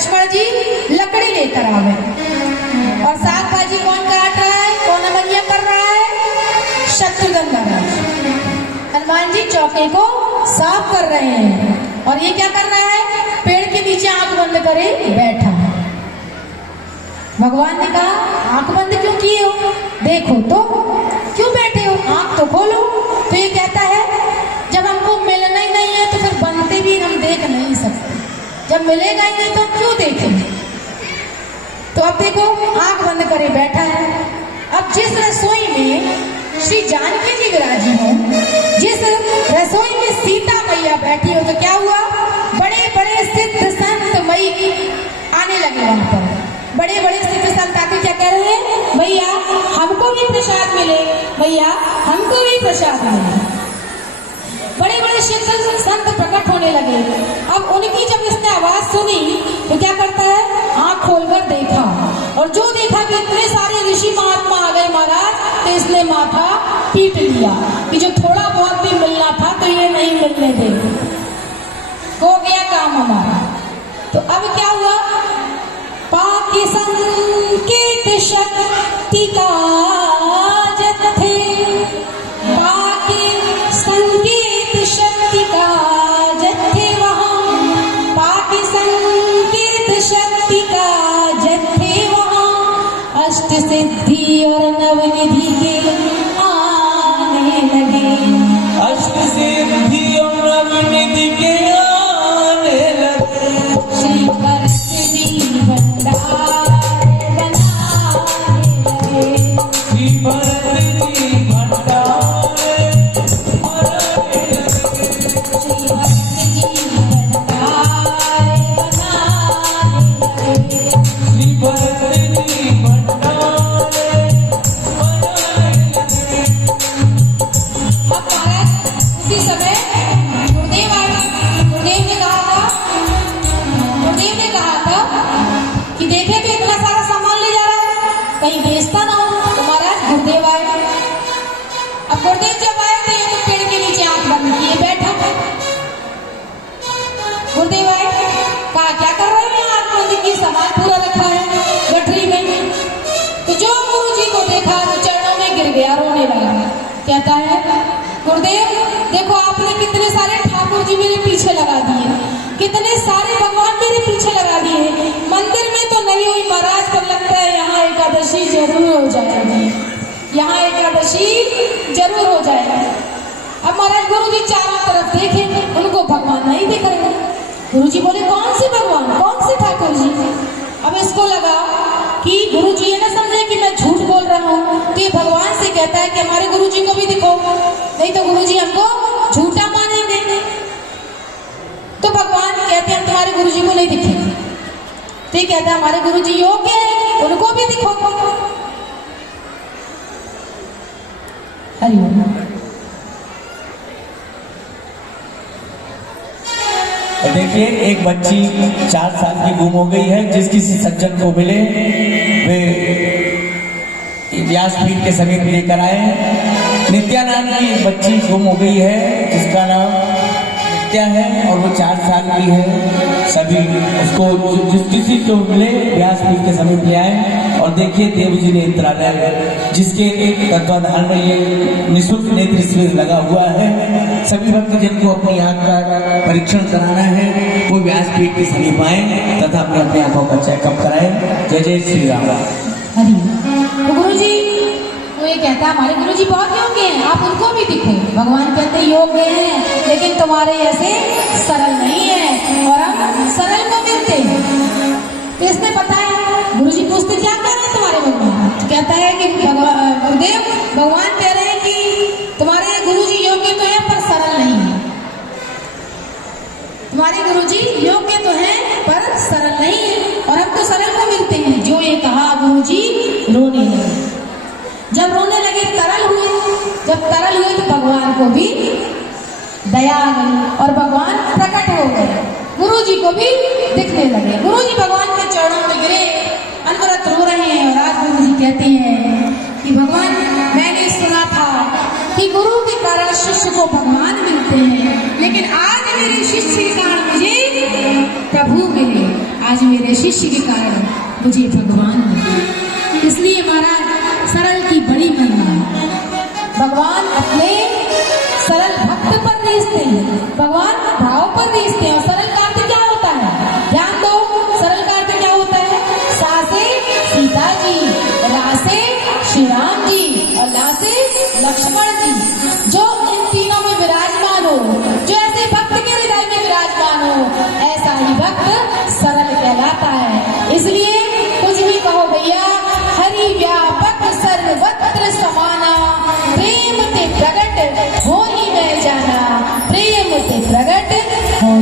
लक्ष्मण जी लकड़ी लेकर आवे और साग भाजी कौन काट रहा है, कौन अमैया कर रहा है, शत्रुघ्न महाराज। हनुमान जी चौके को साफ कर रहे हैं और ये क्या कर रहा है, पेड़ के नीचे आंख बंद करे बैठा है। भगवान ने कहा आंख बंद क्यों किए हो, देखो तो क्यों बैठे हो, आंख तो खोलो। तो ये कहता है जब हमको मिलना ही नहीं है तो फिर बनते भी हम देख नहीं सकते, जब मिलेगा ही नहीं तो हम क्यों देखेंगे। तो अब देखो आंख बंद करे बैठा है। अब जिस रसोई में श्री जानकी जी विराजी हो, जिस रसोई में सीता मैया बैठी हो, तो क्या हुआ, बड़े बड़े सिद्ध संत मई आने लगे वहां पर। बड़े बड़े सिद्ध संत आके क्या कह रहे हैं, भैया हमको भी प्रसाद मिले, भैया हमको भी प्रसाद मिले। बड़े बड़े सिद्ध संत प्रकट होने लगे। अब उनकी जब इसने आवाज सुनी तो क्या करता है, आंख खोलकर देखा और जो देखा कि इतने सारे ऋषि महात्मा आ गए महाराज, तो इसने माथा पीट लिया कि जो थोड़ा बहुत भी मिलना था तो ये नहीं मिलने दे, हो गया काम हमारा। तो अब क्या हुआ, पाके संकेत शक्ति का जत्थे, पाके संकेत शक्ति का जत्थे वहां, पाके संकेत शक्ति का जत्थे वहां, अष्ट सिद्धि और नवनिधि के आने लगे, अष्ट सिद्धि और नवनिधि के आने लगे, श्री भरतजी भंडार बनाने लगे, श्री भरतजी भंडार बनाने लगे, श्री भरतजी भंडार बनाने लगे। श्री भरतजी भंडार बनाने लगे। अब महाराज उसी समय गुरुदेव आए। गुरुदेव ने कहा था कि देखे भी इतना सारा सामान ले जा रहा है, कहीं बेचता ना हो। तो महाराज गुरुदेव आए। अब गुरुदेव जब आए थे तो पेड़ के नीचे आंख बंद किए बैठा। गुरुदेव आए, कहा क्या कर रहे हैं, आंख बंद की, सामान पूरा रखा है गठरी में। तो जो गुरु जी को देखा तो चरणों में गिर गया, रोने लगा। कहता है गुरुदेव देखो आपने कितने सारे ठाकुर जी मेरे पीछे लगा दिए, कितने सारे भगवान मेरे पीछे लगा दिए, मंदिर में तो नहीं हुई महाराज, पर लगता है यहाँ एकादशी जरूर हो जाएगी, यहाँ एकादशी जरूर हो जाएगी। अब महाराज गुरु जी चारों तरफ देखे, उनको भगवान नहीं दिख रहे। गुरु जी बोले कौन से भगवान, कौन से ठाकुर जी। अब इसको लगा कि गुरु जी ये ना समझे कि मैं झूठ बोल रहा हूँ, तो ये भगवान से कहता है कि हमारे गुरु जी को भी दिखो, नहीं तो गुरु जी हमको झूठा मानेंगे। तो भगवान कहते हैं तुम्हारे गुरु जी को नहीं दिखे। तो ये कहता है हमारे गुरु जी योग्य है, उनको भी दिखो। हरिओम। देखिए एक बच्ची 4 साल की गुम हो गई है, जिस किसी सज्जन को मिले वे व्यासपीठ के समीप लेकर आए। नित्या नाम की एक बच्ची गुम हो गई है, जिसका नाम नित्या है और वो 4 साल की है। सभी उसको जिस किसी को मिले व्यासपीठ के समीप ले आए। और देखिए देव जी नेत्रालय, जिसके तत्वाधान में ये निःशुल्क नेत्र शिविर लगा हुआ है। सभी भक्त जिनको अपनी आंख का परीक्षण कराना है वो व्यासपीठ के समीप आए तथा अपने अपने आंखों का चेकअप कराएं। जय जय श्री राम। हरि। तो गुरु जी तो ये कहता है हमारे गुरु जी बहुत योग्य हैं, आप उनको भी दिखो। भगवान कहते हैं योग्य हैं लेकिन तुम्हारे ऐसे सरल नहीं है और हम सरल को मिलते हैं। तो इसने पता है, गुरु जी पूछते क्या कर रहे हैं तुम्हारे भगवान। तो कहता है कि गुरुदेव भगवान कह रहे हैं कि तुम्हारे गुरु जी योग्य तो है पर सरल नहीं है। तुम्हारे गुरु जी योग्य तो हैं पर सरल नहीं है और हम तो सरल को मिलते हैं। जो ये कहा गुरु जी रोने लगे। जब रोने लगे तरल हुए, जब तरल हुए तो भगवान को भी दया आ गई और भगवान प्रकट हो गए, गुरु जी को भी दिखने लगे। गुरु जी भगवान के चरणों में गिरे, अनवरत रो रहे हैं। और आज गुरु जी कहते हैं कि भगवान मैंने सुना था कि गुरु के कारण शिष्य को भगवान मिलते हैं, लेकिन आज मेरे शिष्य के कारण मुझे प्रभु मिले, आज मेरे शिष्य के कारण मुझे भगवान मिले। इसलिए महाराज सरल की बड़ी महिमा है। भगवान अपने सरल भक्त पर रीझते हैं, भगवान भाव पर रीझते हैं। और सरल का अर्थ क्या होता है? ध्यान दो, सरल का अर्थ क्या होता है? सा से सीता जी, रा से श्री राम जी और ला से लक्ष्मण जी। जो इन तीनों में विराजमान हो, जो ऐसे भक्त के हृदय में विराजमान हो, ऐसा ही भक्त सरल कहलाता है। इसलिए कुछ भी कहो भैया, हरि व्यापक सर्वत्र समाना, प्रेम ते प्रगट हो ही मैं जाना, प्रेम ते प्रगट हो